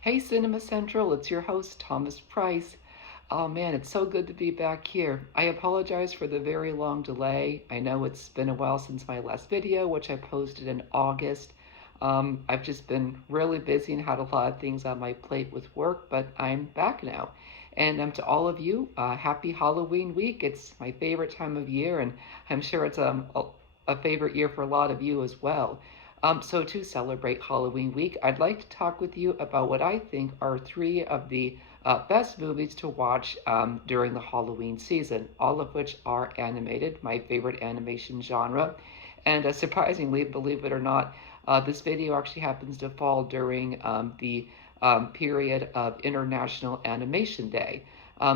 Hey, Cinema Central, it's your host, Thomas Price. Oh man, it's so good to be back here. I apologize for the very long delay. I know it's been a while since my last video, which I posted in August. I've just been really busy and had a lot of things on my plate with work, but I'm back now. And to all of you, happy Halloween week. It's my favorite time of year, and I'm sure it's a favorite year for a lot of you as well. So to celebrate Halloween week, I'd like to talk with you about what I think are three of the best movies to watch during the Halloween season, all of which are animated, my favorite animation genre. And surprisingly, believe it or not, this video actually happens to fall during the period of International Animation Day.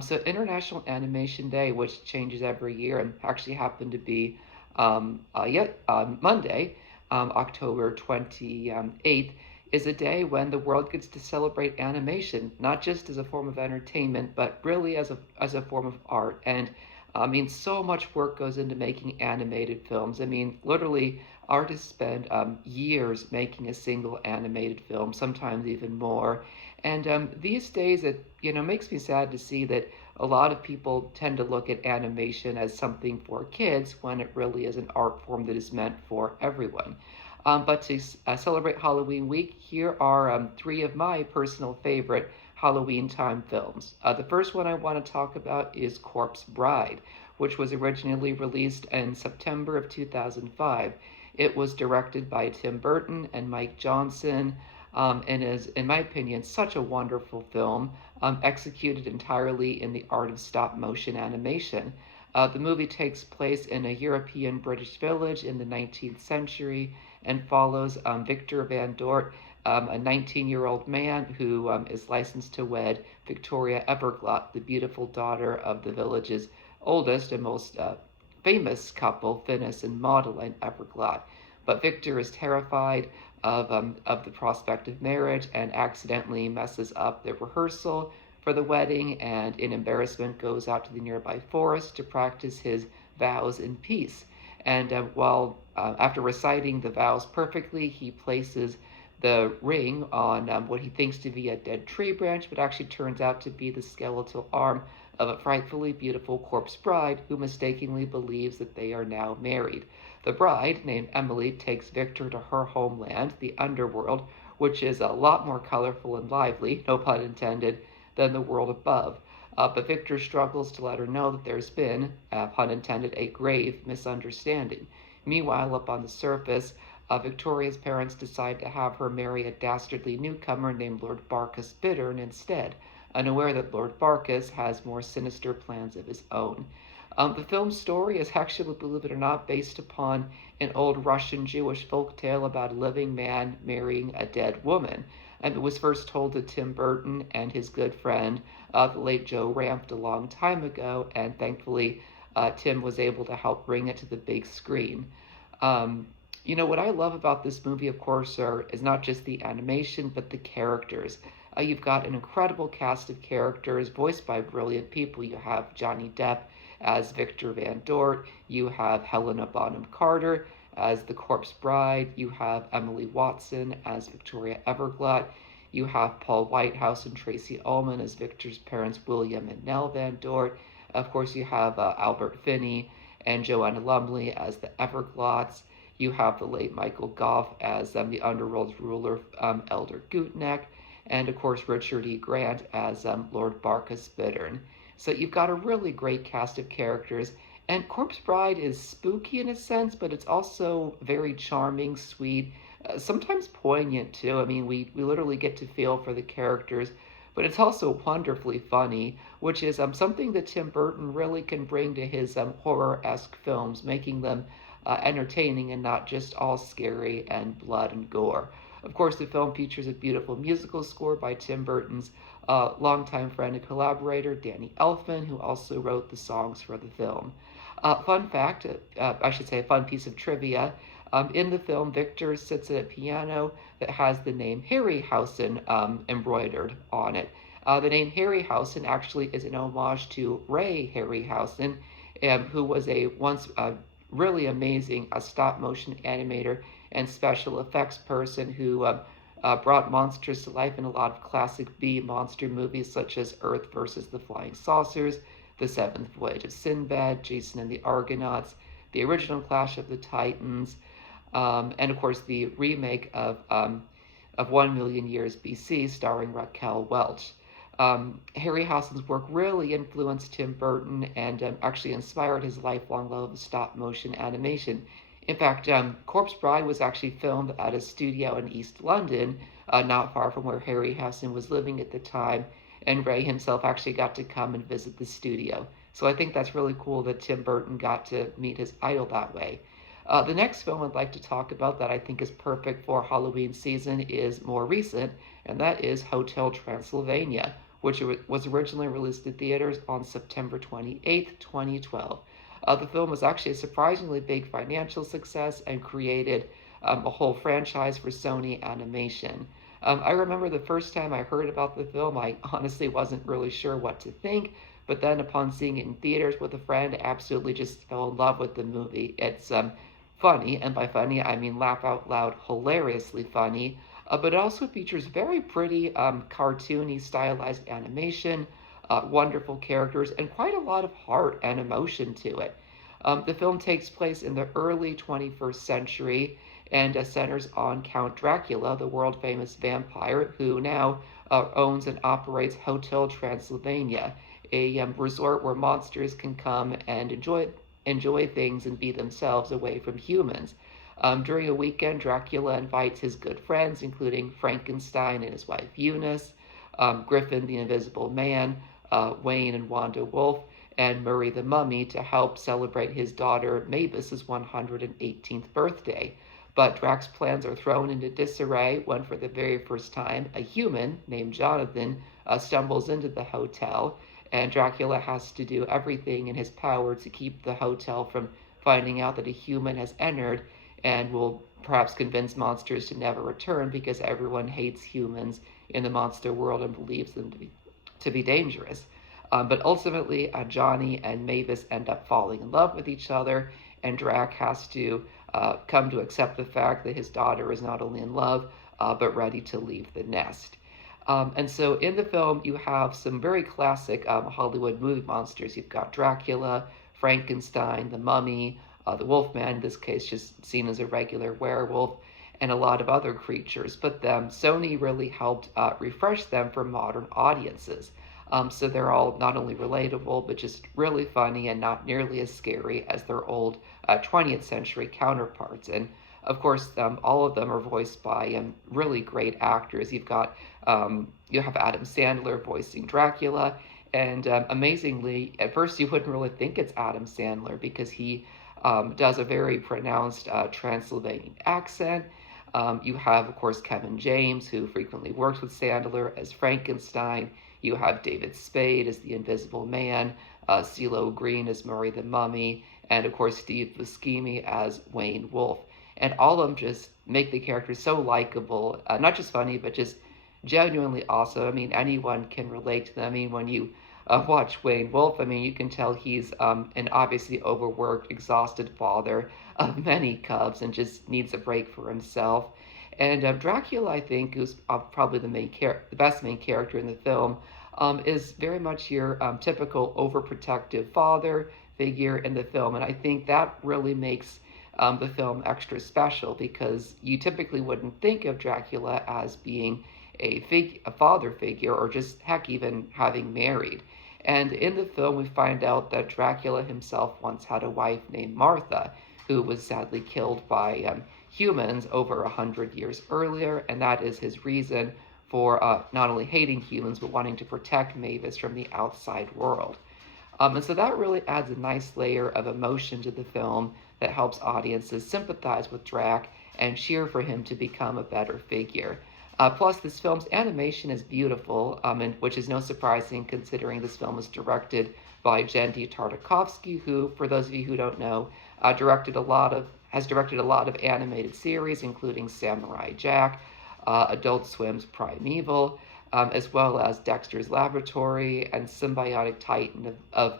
So International Animation Day, which changes every year and actually happened to be Monday, October 28th, is a day when the world gets to celebrate animation, not just as a form of entertainment, but really as a form of art. And I mean, so much work goes into making animated films. I mean, literally, artists spend years making a single animated film, sometimes even more. And these days, it makes me sad to see that a lot of people tend to look at animation as something for kids when it really is an art form that is meant for everyone. But to celebrate Halloween week, here are three of my personal favorite Halloween time films. The first one I want to talk about is Corpse Bride, which was originally released in September of 2005. It was directed by Tim Burton and Mike Johnson, and is, in my opinion, such a wonderful film, executed entirely in the art of stop motion animation. The movie takes place in a European British village in the 19th century and follows Victor Van Dort, a 19-year-old man who is licensed to wed Victoria Everglot, the beautiful daughter of the village's oldest and most famous couple, Finis and Madeline Everglot. But Victor is terrified of the prospect of marriage and accidentally messes up the rehearsal for the wedding, and in embarrassment goes out to the nearby forest to practice his vows in peace. And after reciting the vows perfectly, he places the ring on what he thinks to be a dead tree branch, but actually turns out to be the skeletal arm of a frightfully beautiful corpse bride who mistakenly believes that they are now married. The bride, named Emily, takes Victor to her homeland, the underworld, which is a lot more colorful and lively, no pun intended, than the world above. But Victor struggles to let her know that there's been, pun intended, a grave misunderstanding. Meanwhile, up on the surface, Victoria's parents decide to have her marry a dastardly newcomer named Lord Barkis Bittern instead, unaware that Lord Barkis has more sinister plans of his own. The film's story is actually, believe it or not, based upon an old Russian Jewish folk tale about a living man marrying a dead woman. And it was first told to Tim Burton and his good friend, the late Joe Ranft, a long time ago, and thankfully Tim was able to help bring it to the big screen. Um, what I love about this movie, of course, is not just the animation, but the characters. You've got an incredible cast of characters voiced by brilliant people. You have Johnny Depp as Victor Van Dort. You have Helena Bonham Carter as the Corpse Bride. You have Emily Watson as Victoria Everglot. You have Paul Whitehouse and Tracy Ullman as Victor's parents, William and Nell Van Dort. Of course, you have Albert Finney and Joanna Lumley as the Everglots. You have the late Michael Gough as the underworld's ruler, Elder Gutneck. And of course, Richard E. Grant as Lord Barkis Bittern. So you've got a really great cast of characters. And Corpse Bride is spooky in a sense, but it's also very charming, sweet, sometimes poignant too. I mean, we literally get to feel for the characters, but it's also wonderfully funny, which is something that Tim Burton really can bring to his horror-esque films, making them entertaining and not just all scary and blood and gore. Of course, the film features a beautiful musical score by Tim Burton's longtime friend and collaborator, Danny Elfman, who also wrote the songs for the film. Fun fact, I should say a fun piece of trivia, in the film, Victor sits at a piano that has the name Harryhausen embroidered on it. The name Harryhausen actually is an homage to Ray Harryhausen, who was a once really amazing stop motion animator and special effects person who brought monsters to life in a lot of classic B monster movies such as Earth versus the Flying Saucers, The Seventh Voyage of Sinbad, Jason and the Argonauts, the original Clash of the Titans, and of course the remake of 1 Million Years BC starring Raquel Welch. Harryhausen's work really influenced Tim Burton and actually inspired his lifelong love of stop motion animation. In fact, Corpse Bride was actually filmed at a studio in East London, not far from where Harryhausen was living at the time, and Ray himself actually got to come and visit the studio. So I think that's really cool that Tim Burton got to meet his idol that way. The next film I'd like to talk about that I think is perfect for Halloween season is more recent, and that is Hotel Transylvania, which was originally released in theaters on September 28th, 2012. The film was actually a surprisingly big financial success and created a whole franchise for Sony Animation. I remember the first time I heard about the film, I honestly wasn't really sure what to think, but then upon seeing it in theaters with a friend, absolutely just fell in love with the movie. It's funny, and by funny I mean laugh out loud, hilariously funny, but it also features very pretty cartoony stylized animation, wonderful characters, and quite a lot of heart and emotion to it. The film takes place in the early 21st century and centers on Count Dracula, the world famous vampire who now owns and operates Hotel Transylvania, a resort where monsters can come and enjoy things and be themselves away from humans. During a weekend, Dracula invites his good friends, including Frankenstein and his wife Eunice, Griffin the Invisible Man, Wayne and Wanda Wolf, and Murray the Mummy, to help celebrate his daughter Mavis's 118th birthday. But Drac's plans are thrown into disarray when, for the very first time, a human named Jonathan stumbles into the hotel, and Dracula has to do everything in his power to keep the hotel from finding out that a human has entered and will perhaps convince monsters to never return because everyone hates humans in the monster world and believes them to be dangerous. But ultimately, Johnny and Mavis end up falling in love with each other, and Drac has to come to accept the fact that his daughter is not only in love, but ready to leave the nest. And so in the film, you have some very classic Hollywood movie monsters. You've got Dracula, Frankenstein, the Mummy, the Wolfman, in this case just seen as a regular werewolf, and a lot of other creatures. But Sony really helped refresh them for modern audiences. So they're all not only relatable, but just really funny and not nearly as scary as their old 20th century counterparts. And of course, all of them are voiced by really great actors. You have Adam Sandler voicing Dracula, and amazingly, at first you wouldn't really think it's Adam Sandler because he does a very pronounced Transylvanian accent. You have, of course, Kevin James, who frequently works with Sandler as Frankenstein. You have David Spade as the Invisible Man, CeeLo Green as Murray the Mummy, and of course Steve Buscemi as Wayne Wolf. And all of them just make the characters so likable, not just funny, but just genuinely awesome. I mean, anyone can relate to them. I mean, when you watch Wayne Wolf, I mean, you can tell he's an obviously overworked, exhausted father of many cubs and just needs a break for himself. And Dracula, I think, who's probably the best main character in the film, is very much your typical overprotective father figure in the film, and I think that really makes the film extra special because you typically wouldn't think of Dracula as being a father figure, or just heck, even having married. And in the film, we find out that Dracula himself once had a wife named Martha, who was sadly killed by humans over 100 years earlier, and that is his reason for not only hating humans but wanting to protect Mavis from the outside world. And so that really adds a nice layer of emotion to the film that helps audiences sympathize with Drac and cheer for him to become a better figure. Plus, this film's animation is beautiful, which is no surprising considering this film was directed by Genndy Tartakovsky, who, for those of you who don't know, has directed a lot of animated series, including Samurai Jack, Adult Swim's Primeval, as well as Dexter's Laboratory and Symbiotic Titan,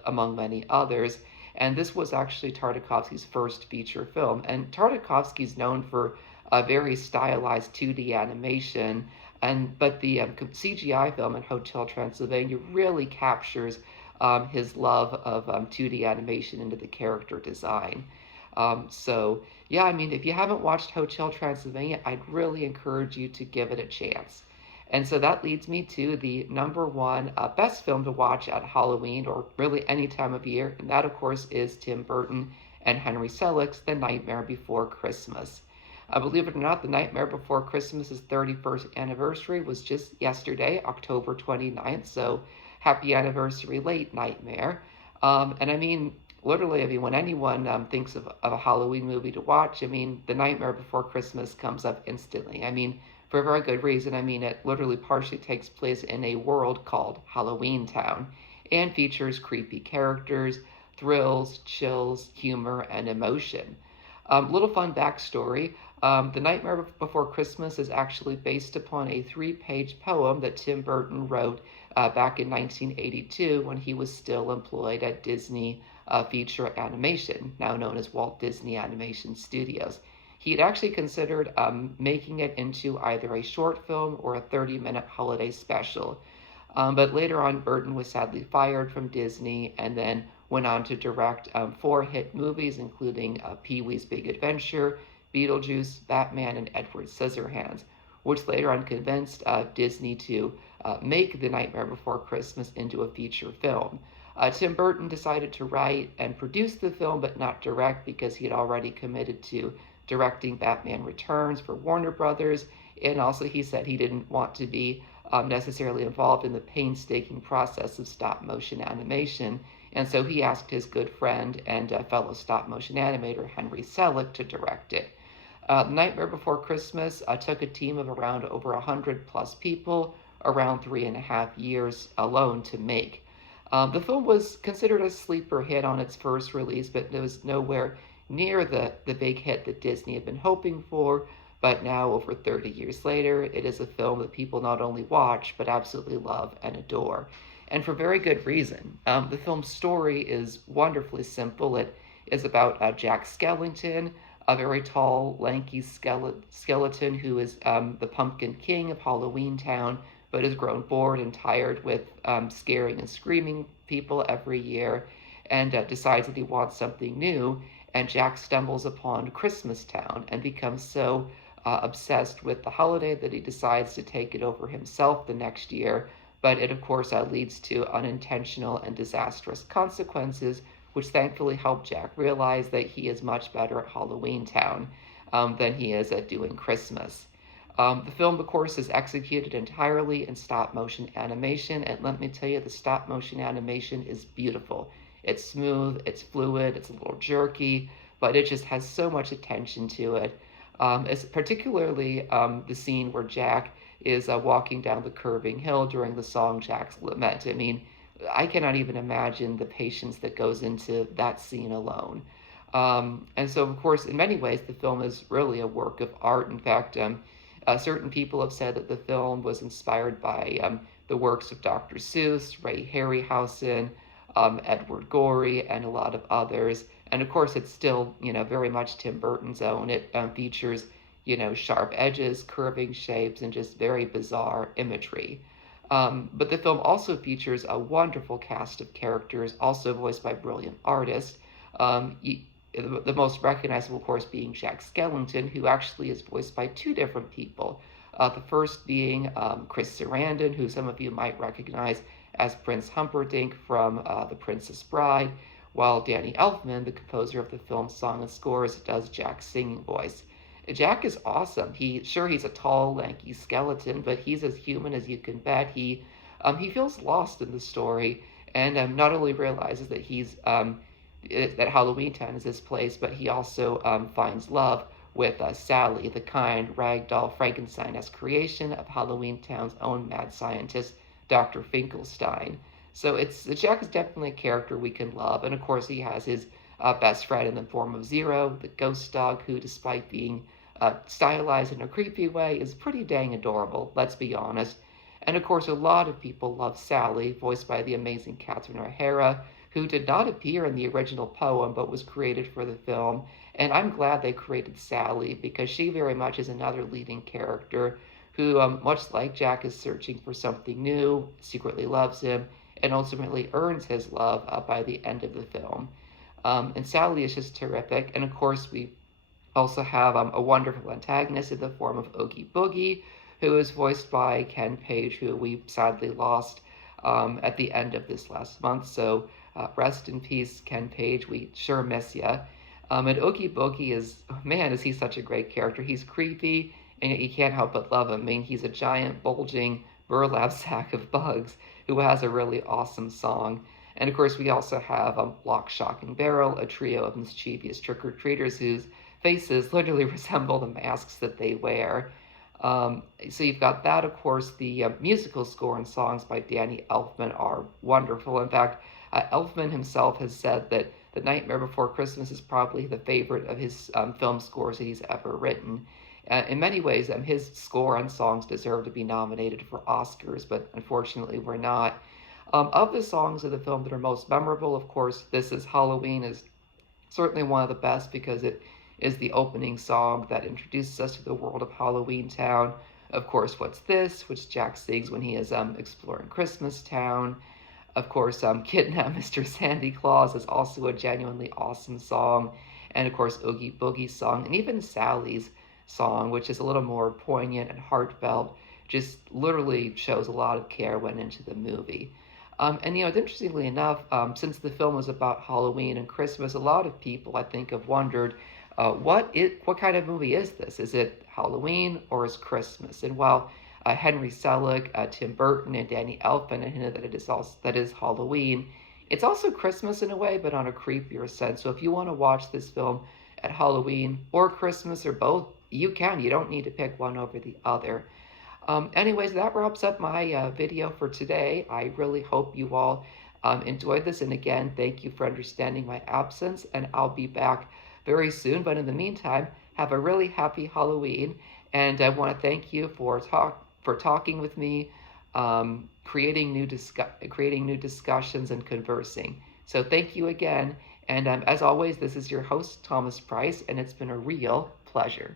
among many others. And this was actually Tartakovsky's first feature film. And Tartakovsky's known for a very stylized 2D animation. But the CGI film in Hotel Transylvania really captures his love of 2D animation into the character design. So yeah, I mean, if you haven't watched Hotel Transylvania, I'd really encourage you to give it a chance. And so that leads me to the number one best film to watch at Halloween or really any time of year. And that, of course, is Tim Burton and Henry Selick's The Nightmare Before Christmas. Believe it or not, The Nightmare Before Christmas's 31st anniversary was just yesterday, October 29th. So happy anniversary, late Nightmare. And I mean, literally, I mean, when anyone thinks of a Halloween movie to watch, I mean, The Nightmare Before Christmas comes up instantly. I mean, for a very good reason. I mean, it literally partially takes place in a world called Halloween Town and features creepy characters, thrills, chills, humor, and emotion. Little fun backstory. The Nightmare Before Christmas is actually based upon a 3-page poem that Tim Burton wrote back in 1982 when he was still employed at Disney Feature Animation, now known as Walt Disney Animation Studios. He had actually considered making it into either a short film or a 30-minute holiday special. But later on, Burton was sadly fired from Disney and then went on to direct 4 hit movies, including Pee Wee's Big Adventure, Beetlejuice, Batman, and Edward Scissorhands, which later on convinced Disney to make The Nightmare Before Christmas into a feature film. Tim Burton decided to write and produce the film, but not direct because he had already committed to directing Batman Returns for Warner Brothers, and also he said he didn't want to be necessarily involved in the painstaking process of stop motion animation, and so he asked his good friend and fellow stop motion animator Henry Selick to direct it. Nightmare Before Christmas took a team of around over 100 plus people, around 3.5 years alone to make. The film was considered a sleeper hit on its first release, but it was nowhere near the big hit that Disney had been hoping for. But now, over 30 years later, it is a film that people not only watch, but absolutely love and adore. And for very good reason. The film's story is wonderfully simple. It is about Jack Skellington, a very tall, lanky skeleton who is the Pumpkin King of Halloween Town, but has grown bored and tired with scaring and screaming people every year and decides that he wants something new. And Jack stumbles upon Christmas Town and becomes so obsessed with the holiday that he decides to take it over himself the next year. But it, of course, leads to unintentional and disastrous consequences, which thankfully help Jack realize that he is much better at Halloween Town than he is at doing Christmas. The film, of course, is executed entirely in stop motion animation, and let me tell you, the stop motion animation is beautiful. It's smooth, it's fluid, it's a little jerky, but it just has so much attention to it. It's particularly the scene where Jack is walking down the curving hill during the song Jack's Lament. I mean, I cannot even imagine the patience that goes into that scene alone. And so, of course, in many ways, the film is really a work of art. In fact, certain people have said that the film was inspired by the works of Dr. Seuss, Ray Harryhausen, Edward Gorey, and a lot of others. And of course, it's still, very much Tim Burton's own. It features, sharp edges, curving shapes, and just very bizarre imagery. But the film also features a wonderful cast of characters, also voiced by brilliant artists. The most recognizable, of course, being Jack Skellington, who actually is voiced by 2 different people. The first being Chris Sarandon, who some of you might recognize as Prince Humperdinck from The Princess Bride, while Danny Elfman, the composer of the film's song and scores, does Jack's singing voice. Jack is awesome. He's a tall, lanky skeleton, but he's as human as you can bet. He feels lost in the story, and not only realizes that that Halloween Town is his place, but he also finds love with Sally, the kind ragdoll Frankenstein-esque creation of Halloween Town's own mad scientist, Dr. Finkelstein. So Jack is definitely a character we can love, and of course he has his best friend in the form of Zero, the ghost dog, who, despite being stylized in a creepy way, is pretty dang adorable, let's be honest. And of course, a lot of people love Sally, voiced by the amazing Catherine O'Hara, who did not appear in the original poem but was created for the film And I'm glad they created Sally because she very much is another leading character who, much like Jack, is searching for something new, secretly loves him, and ultimately earns his love by the end of the film. And Sally is just terrific. And of course, we also have a wonderful antagonist in the form of Oogie Boogie, who is voiced by Ken Page, who we sadly lost at the end of this last month. So rest in peace, Ken Page. We sure miss you. And Oogie Boogie is, man, is he such a great character. He's creepy, and yet you can't help but love him. I mean, he's a giant, bulging burlap sack of bugs who has a really awesome song. And of course, we also have Lock, Shock, and Barrel, a trio of mischievous trick-or-treaters whose faces literally resemble the masks that they wear. So you've got that, of course. The musical score and songs by Danny Elfman are wonderful. In fact, Elfman himself has said that The Nightmare Before Christmas is probably the favorite of his film scores that he's ever written. In many ways, his score and songs deserve to be nominated for Oscars, but unfortunately we're not. Of the songs of the film that are most memorable, of course, This Is Halloween is certainly one of the best because it is the opening song that introduces us to the world of Halloween Town. Of course, What's This, which Jack sings when he is exploring Christmas Town. Of course, Kidnap Mr. Sandy Claus is also a genuinely awesome song. And of course, Oogie Boogie's song, and even Sally's song, which is a little more poignant and heartfelt, just literally shows a lot of care went into the movie. And interestingly enough, since the film was about Halloween and Christmas, a lot of people, I think, have wondered, what kind of movie is this? Is it Halloween or is Christmas? And while Henry Selick, Tim Burton, and Danny Elfman hinted that is Halloween, it's also Christmas in a way, but on a creepier sense. So if you want to watch this film at Halloween or Christmas or both, you can. You don't need to pick one over the other. Anyways, that wraps up my video for today. I really hope you all enjoyed this. And again, thank you for understanding my absence. And I'll be back very soon. But in the meantime, have a really happy Halloween. And I want to thank you for talking with me, creating new discussions and conversing. So thank you again. And as always, this is your host, Thomas Price, and it's been a real pleasure.